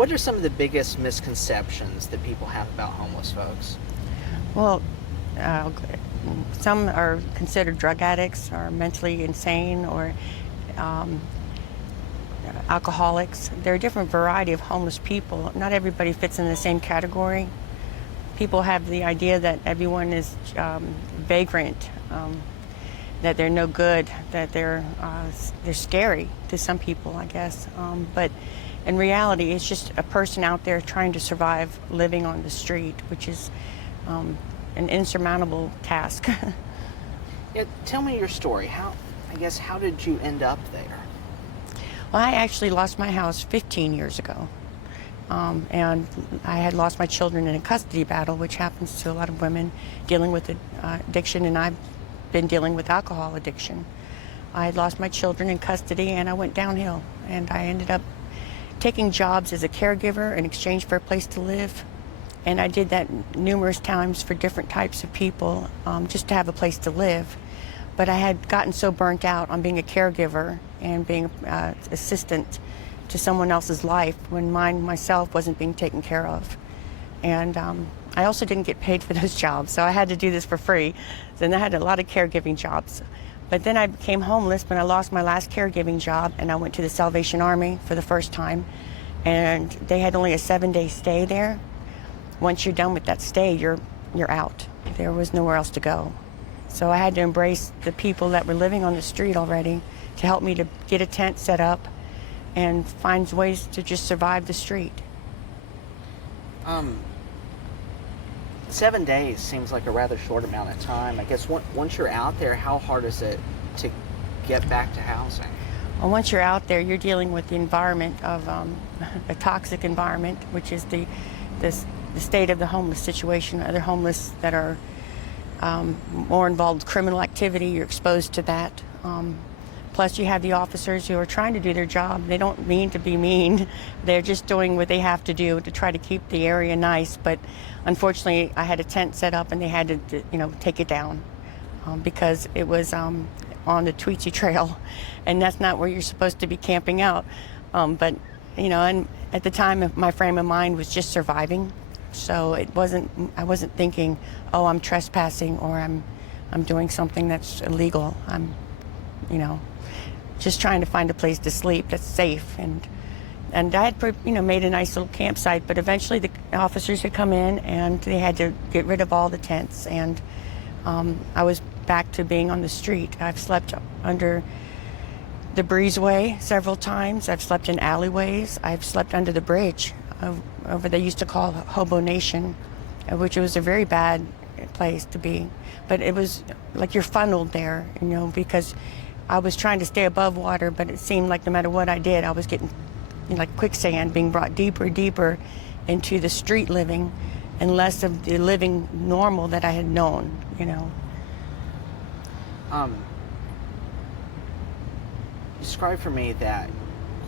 What are some of the biggest misconceptions that people have about homeless folks? Well, uh, some are considered drug addicts or mentally insane or um, alcoholics. There are a different variety of homeless people. Not everybody fits in the same category. People have the idea that everyone is vagrant, that they're no good, that they're scary to some people, I guess. But in reality, it's just a person out there trying to survive living on the street, which is an insurmountable task. Yeah, tell me your story. How did you end up there? Well, I actually lost my house 15 years ago. And I had lost my children in a custody battle, which happens to a lot of women dealing with addiction, and I've been dealing with alcohol addiction. I had lost my children in custody, and I went downhill, and I ended up taking jobs as a caregiver in exchange for a place to live. And I did that numerous times for different types of people, just to have a place to live. But I had gotten so burnt out on being a caregiver and being an assistant to someone else's life when mine myself wasn't being taken care of. And I also didn't get paid for those jobs, so I had to do this for free. Then I had a lot of caregiving jobs. But then I became homeless when I lost my last caregiving job, and I went to the Salvation Army for the first time. And they had only a 7-day stay there. Once you're done with that stay, you're out. There was nowhere else to go. So I had to embrace the people that were living on the street already to help me to get a tent set up and find ways to just survive the street. 7 days seems like a rather short amount of time. I guess once you're out there, how hard is it to get back to housing? Well, once you're out there, you're dealing with the environment of a toxic environment, which is the state of the homeless situation. Other homeless that are more involved with criminal activity, you're exposed to that. Plus, you have the officers who are trying to do their job. They don't mean to be mean. They're just doing what they have to do to try to keep the area nice. But unfortunately, I had a tent set up, and they had to, take it down because it was on the Tweetsie Trail, and that's not where you're supposed to be camping out. But and at the time, my frame of mind was just surviving. So I wasn't thinking, oh, I'm trespassing or I'm doing something that's illegal. I'm, just trying to find a place to sleep that's safe. And I had, made a nice little campsite, but eventually the officers had come in and they had to get rid of all the tents. And I was back to being on the street. I've slept under the breezeway several times. I've slept in alleyways. I've slept under the bridge over they used to call Hobo Nation, which was a very bad place to be. But it was like you're funneled there, because I was trying to stay above water, but it seemed like no matter what I did, I was getting like quicksand, being brought deeper and deeper into the street living and less of the living normal that I had known, Describe for me that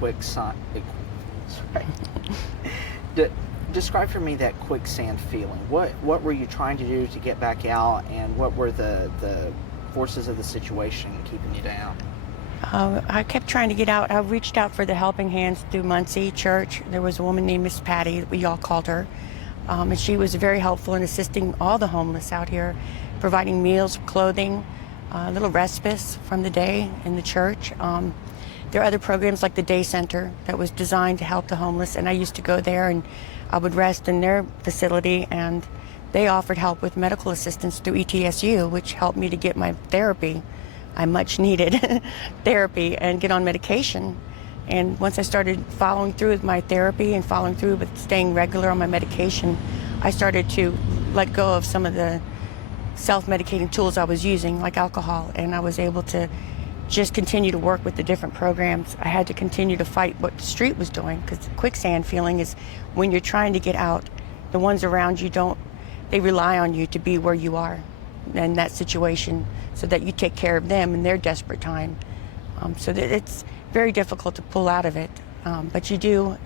quicksand. Sorry. Describe for me that quicksand feeling. What were you trying to do to get back out, and what were the forces of the situation keeping you down? I kept trying to get out. I reached out for the helping hands through Muncie Church. There was a woman named Miss Patty, we all called her, and she was very helpful in assisting all the homeless out here, providing meals, clothing, a little respite from the day in the church. There are other programs like the Day Center that was designed to help the homeless, and I used to go there and I would rest in their facility, and they offered help with medical assistance through ETSU, which helped me to get my therapy. I much needed therapy and get on medication. And once I started following through with my therapy and following through with staying regular on my medication, I started to let go of some of the self-medicating tools I was using, like alcohol, and I was able to just continue to work with the different programs. I had to continue to fight what the street was doing, because the quicksand feeling is when you're trying to get out, the ones around you they rely on you to be where you are in that situation so that you take care of them in their desperate time. So that it's very difficult to pull out of it. But you do,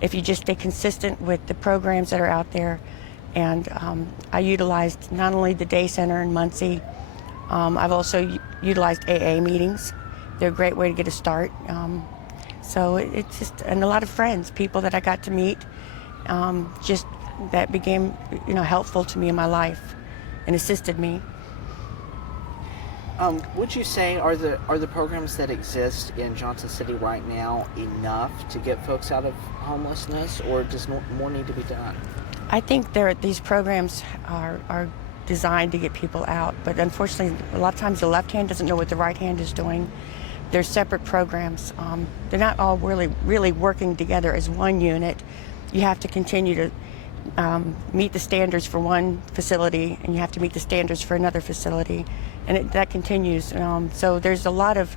if you just stay consistent with the programs that are out there. And I utilized not only the Day Center in Muncie, I've also utilized AA meetings. They're a great way to get a start. So it's just, and a lot of friends, people that I got to meet, just that became, helpful to me in my life and assisted me. Would you say are the programs that exist in Johnson City right now enough to get folks out of homelessness, or does more need to be done? I think these programs are designed to get people out, but unfortunately, a lot of times the left hand doesn't know what the right hand is doing. They're separate programs. They're not all really working together as one unit. You have to continue to meet the standards for one facility, and you have to meet the standards for another facility, and that continues. So there's a lot of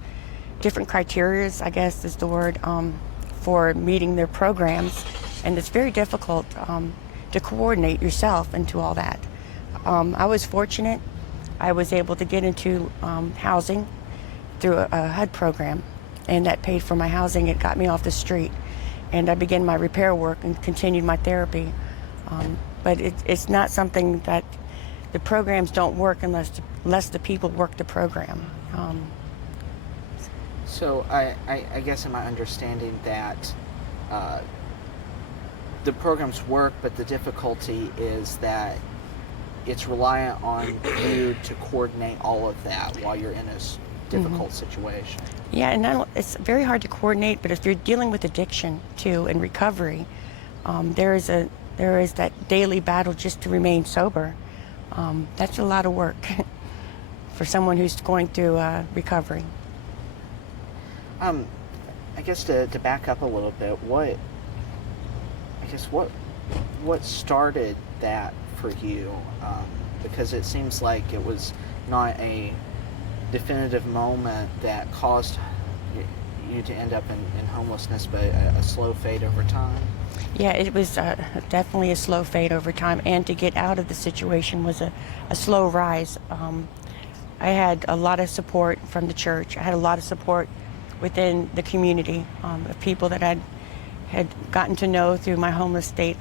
different criteria, I guess is the word, for meeting their programs, and it's very difficult to coordinate yourself into all that. I was fortunate. I was able to get into housing through a HUD program, and that paid for my housing. It got me off the street, and I began my repair work and continued my therapy. But it's not something that the programs don't work unless the people work the program. So I guess am I understanding that the programs work, but the difficulty is that it's reliant on you to coordinate all of that while you're in a difficult situation. Yeah, and it's very hard to coordinate, but if you're dealing with addiction too and recovery, there is that daily battle just to remain sober. That's a lot of work for someone who's going through recovery. I guess to back up a little bit, what started that for you? Because it seems like it was not a definitive moment that caused you to end up in homelessness, but a slow fade over time. Yeah, it was definitely a slow fade over time, and to get out of the situation was a slow rise. I had a lot of support from the church. I had a lot of support within the community of people that I had gotten to know through my homeless state.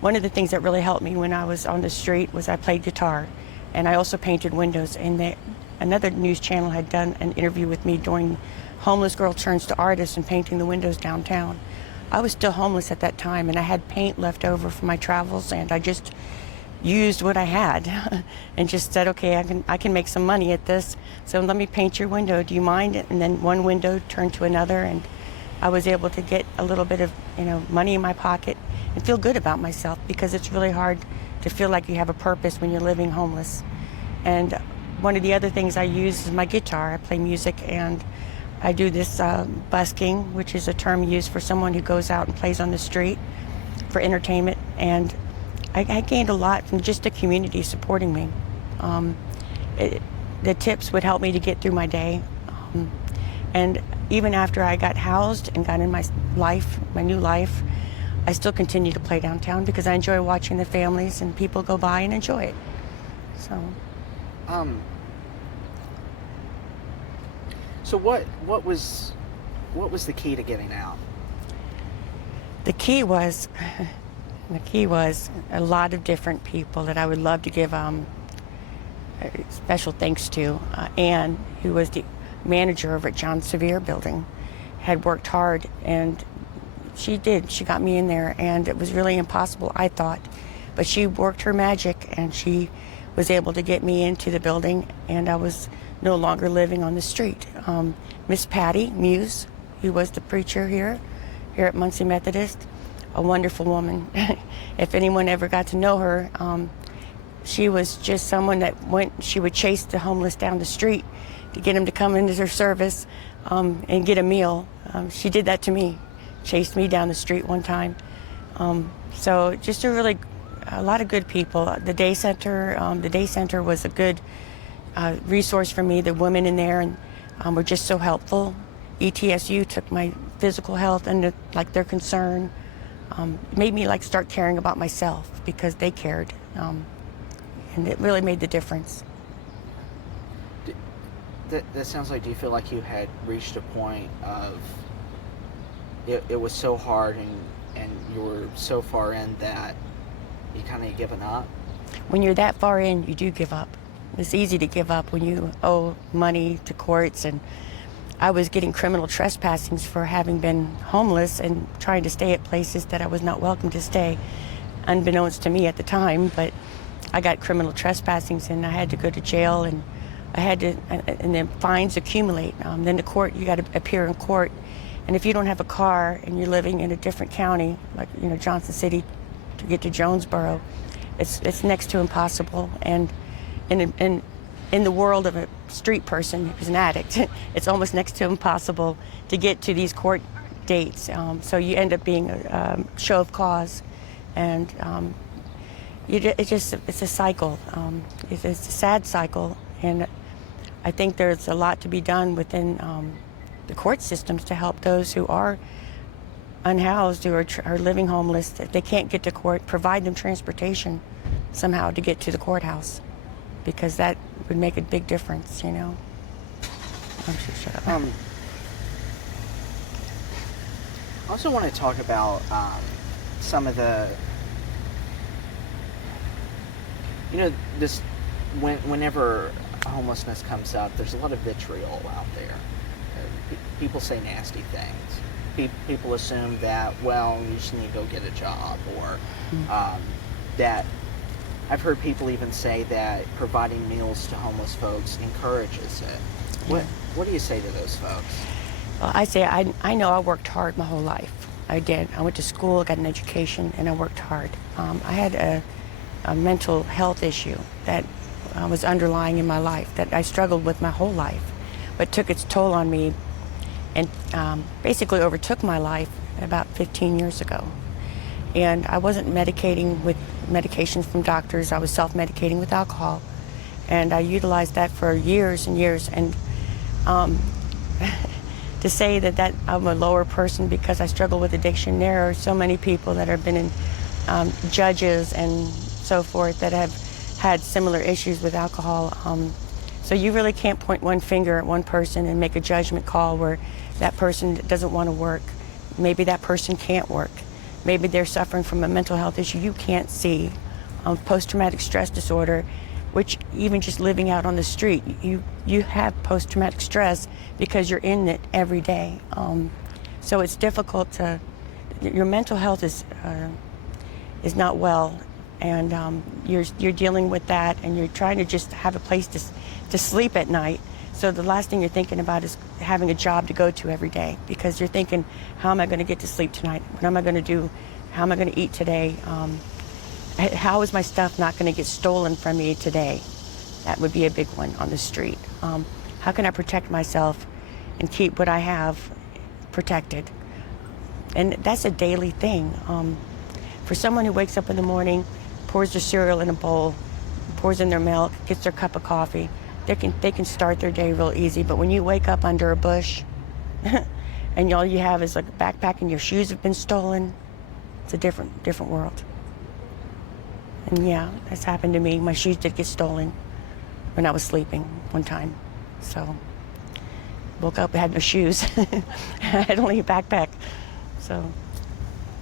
One of the things that really helped me when I was on the street was I played guitar, and I also painted windows. And another news channel had done an interview with me doing Homeless Girl Turns to Artist and painting the windows downtown. I was still homeless at that time, and I had paint left over from my travels, and I just used what I had and just said, okay, I can make some money at this, so let me paint your window. Do you mind? And then one window turned to another, and I was able to get a little bit of money in my pocket and feel good about myself, because it's really hard to feel like you have a purpose when you're living homeless. And one of the other things I use is my guitar. I play music, and I do this busking, which is a term used for someone who goes out and plays on the street for entertainment. And I gained a lot from just the community supporting me. The tips would help me to get through my day. And even after I got housed and got in my new life, I still continue to play downtown because I enjoy watching the families and people go by and enjoy it. So what was the key to getting out? The key was a lot of different people that I would love to give special thanks to. Anne, who was the manager over at John Sevier Building, had worked hard, and she got me in there, and it was really impossible, I thought, but she worked her magic, and she was able to get me into the building, and I was no longer living on the street. Miss Patty Muse, who was the preacher here at Muncie Methodist, a wonderful woman. If anyone ever got to know her, she was just someone that she would chase the homeless down the street to get them to come into her service and get a meal. She did that to me, chased me down the street one time. So just a lot of good people. The day center was a good resource for me. The women in there were just so helpful. ETSU took my physical health and their concern. Made me start caring about myself because they cared, and it really made the difference. That sounds like, do you feel like you had reached a point of it was so hard and you were so far in that you kind of given up? When you're that far in, you do give up. It's easy to give up when you owe money to courts, and I was getting criminal trespassings for having been homeless and trying to stay at places that I was not welcome to stay, unbeknownst to me at the time. But I got criminal trespassings, and I had to go to jail, and and then fines accumulate. Then the court, you got to appear in court, and if you don't have a car and you're living in a different county, like Johnson City, to get to Jonesboro, it's next to impossible. And in the world of a street person who's an addict, it's almost next to impossible to get to these court dates. So you end up being a show of cause, and it's a cycle. It's a sad cycle, and I think there's a lot to be done within the court systems to help those who are unhoused, who are living homeless. If they can't get to court, provide them transportation somehow to get to the courthouse, because that would make a big difference, I should shut up. I also want to talk about some of the, whenever homelessness comes up, there's a lot of vitriol out there. People say nasty things. People assume that, well, you just need to go get a job, or that I've heard people even say that providing meals to homeless folks encourages it. What do you say to those folks? Well, I say I know I worked hard my whole life. I did. I went to school, got an education, and I worked hard. I had a mental health issue that was underlying in my life, that I struggled with my whole life, but took its toll on me and basically overtook my life about 15 years ago. And I wasn't medicating with medications from doctors. I was self-medicating with alcohol, and I utilized that for years and years. And to say that I'm a lower person because I struggle with addiction, there are so many people that have been in judges and so forth that have had similar issues with alcohol. So you really can't point one finger at one person and make a judgment call where that person doesn't want to work. Maybe that person can't work. Maybe they're suffering from a mental health issue you can't see, post-traumatic stress disorder, which even just living out on the street, you have post-traumatic stress because you're in it every day. So it's difficult your mental health is not well, and you're dealing with that, and you're trying to just have a place to sleep at night. So the last thing you're thinking about is having a job to go to every day, because you're thinking, how am I going to get to sleep tonight? What am I going to do? How am I going to eat today? How is my stuff not going to get stolen from me today? That would be a big one on the street. How can I protect myself and keep what I have protected? And that's a daily thing. For someone who wakes up in the morning, pours their cereal in a bowl, pours in their milk, gets their cup of coffee, they can start their day real easy. But when you wake up under a bush and all you have is like a backpack and your shoes have been stolen, it's a different world. And yeah, that's happened to me. My shoes did get stolen when I was sleeping one time. So woke up, I had no shoes. I had only a backpack. So.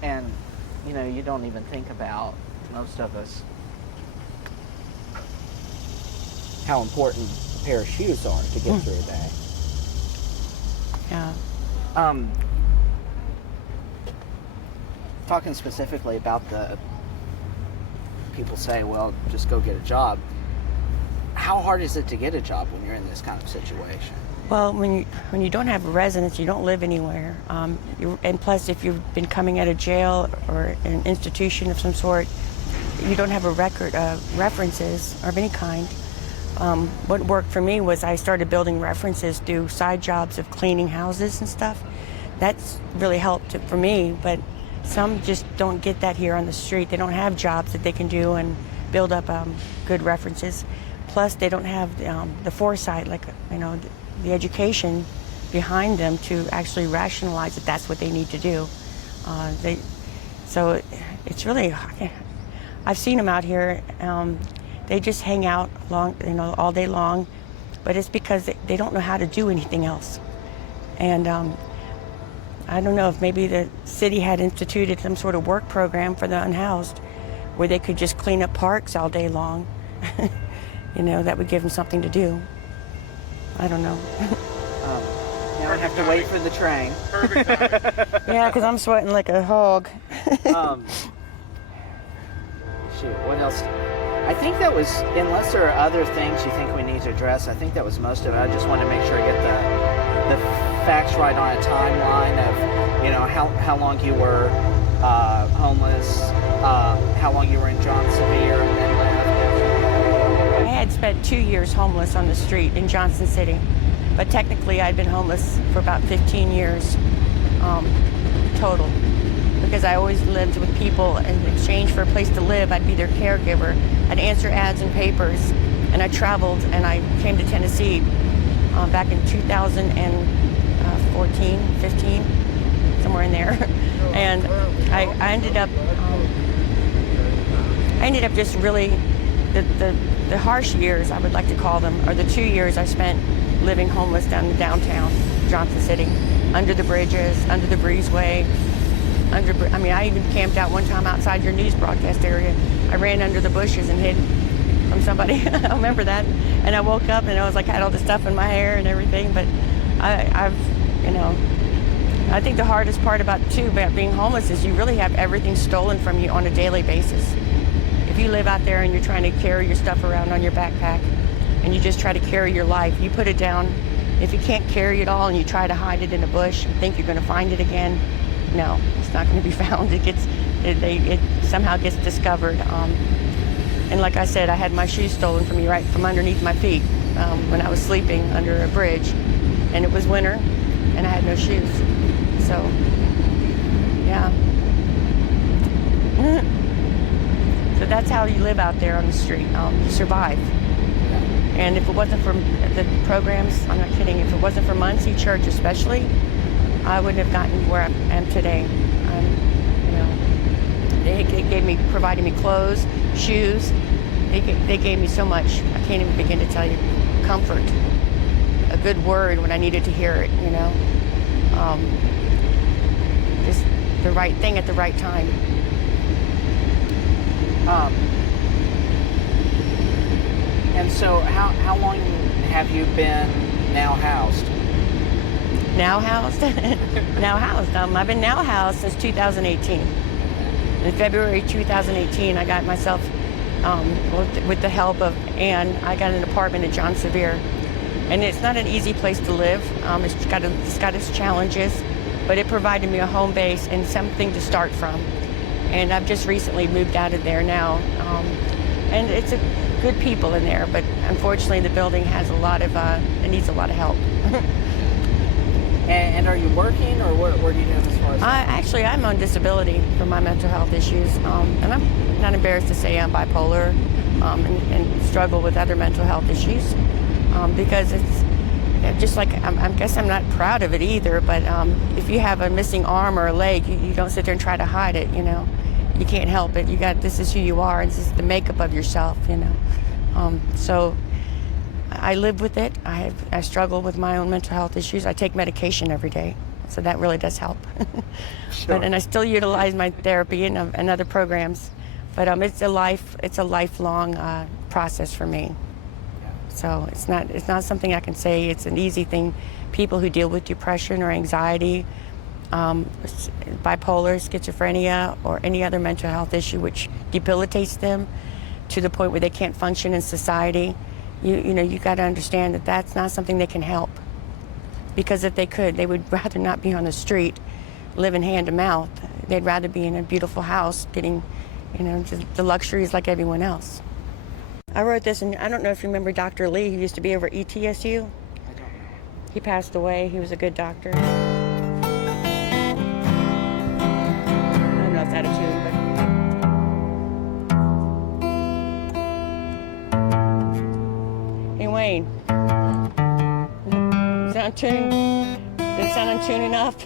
And you don't even think about, most of us, how important a pair of shoes are to get through a day. Yeah. Talking specifically about the people say, well, just go get a job. How hard is it to get a job when you're in this kind of situation? Well, when you don't have a residence, you don't live anywhere, and plus if you've been coming out of jail or an institution of some sort, you don't have a record of references of any kind. What worked for me was I started building references through side jobs of cleaning houses and stuff. That's really helped for me, but some just don't get that here on the street. They don't have jobs that they can do and build up good references. Plus, they don't have the foresight, the education behind them to actually rationalize that that's what they need to do. So it's really, I've seen them out here. They just hang out all day long, but it's because they don't know how to do anything else. And I don't know if maybe the city had instituted some sort of work program for the unhoused where they could just clean up parks all day long. That would give them something to do. I don't know. Now, don't have to wait for the train. Perfect time. Yeah, because I'm sweating like a hog. Shoot, what else? I think that was, unless there are other things you think we need to address, I think that was most of it. I just want to make sure I get the facts right on a timeline of, you know, how long you were homeless, how long you were in Johnson Severe, and then left. I had spent 2 years homeless on the street in Johnson City, but technically I'd been homeless for about 15 years total, because I always lived with people. In exchange for a place to live, I'd be their caregiver. I'd answer ads in papers, and I traveled, and I came to Tennessee back in 2014, 15, somewhere in there. And I ended up just really, the harsh years, I would like to call them, are the 2 years I spent living homeless down in downtown Johnson City, under the bridges, under the breezeway. I even camped out one time outside your news broadcast area. I ran under the bushes and hid from somebody. I remember that. And I woke up and I was like, I had all this stuff in my hair and everything. But I think the hardest part about being homeless is you really have everything stolen from you on a daily basis. If you live out there and you're trying to carry your stuff around on your backpack and you just try to carry your life, you put it down. If you can't carry it all and you try to hide it in a bush and think you're going to find it again, no, it's not going to be found. It somehow gets discovered. And like I said, I had my shoes stolen from me right from underneath my feet when I was sleeping under a bridge, and it was winter, and I had no shoes. So, yeah. So that's how you live out there on the street. You survive. And if it wasn't for the programs, I'm not kidding, if it wasn't for Muncie Church especially, I wouldn't have gotten where I am today. They provided me clothes, shoes. They gave me so much. I can't even begin to tell you. Comfort, a good word when I needed to hear it. Just the right thing at the right time. And so, how long have you been now housed? Now housed? Now housed. I've been now housed since 2018. In February 2018, I got myself, with the help of Ann, I got an apartment at John Sevier. And it's not an easy place to live. It's got its challenges, but it provided me a home base and something to start from. And I've just recently moved out of there now. And it's good people in there, but unfortunately the building has it needs a lot of help. And are you working, or what are you doing as far as that? I'm on disability for my mental health issues, and I'm not embarrassed to say I'm bipolar and struggle with other mental health issues, because it's just like, I guess I'm not proud of it either, but if you have a missing arm or a leg, you don't sit there and try to hide it, You can't help it. This is who you are, and this is the makeup of yourself, So I live with it. I struggle with my own mental health issues. I take medication every day, so that really does help. Sure. And I still utilize my therapy and other programs, but it's a lifelong process for me. So it's not something I can say it's an easy thing. People who deal with depression or anxiety, bipolar, schizophrenia, or any other mental health issue which debilitates them to the point where they can't function in society, you got to understand that that's not something they can help. Because if they could, they would rather not be on the street, living hand to mouth. They'd rather be in a beautiful house, getting, just the luxuries like everyone else. I wrote this, and I don't know if you remember Dr. Lee, who used to be over at ETSU. I don't know. He passed away. He was a good doctor. I don't know if that's out of tune, but. Hey, Wayne. Is that on tune? Does it sound on tune enough?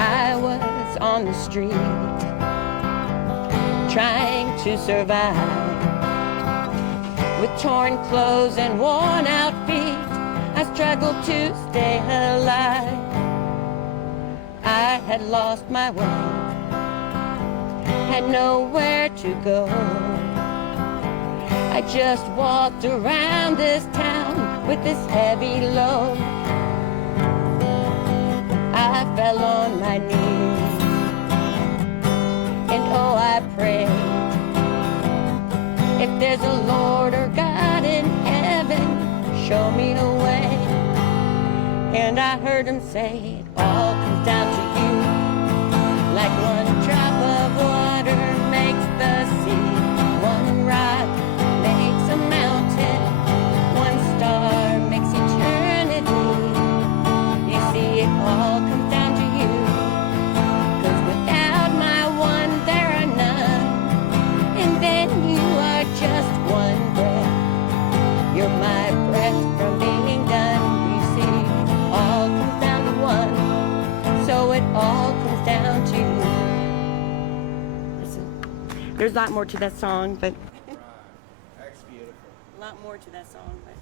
I was on the street, trying to survive. With torn clothes and worn out feet, I struggled to stay alive. I had lost my way, had nowhere to go. I just walked around this town with this heavy load. I fell on my knees, and oh, I prayed, if there's a Lord or God in heaven, show me the way. And I heard him say, it all comes down to you. Like one drop of water makes the sea, one rock makes a mountain, one star makes eternity. You see, it all comes down to you, 'cause without my one there are none, and then you are just one breath. You're my breath from being done. You see, all comes down to one, so it all comes down to you. There's a lot more to that song, but That's beautiful. a lot more to that song, but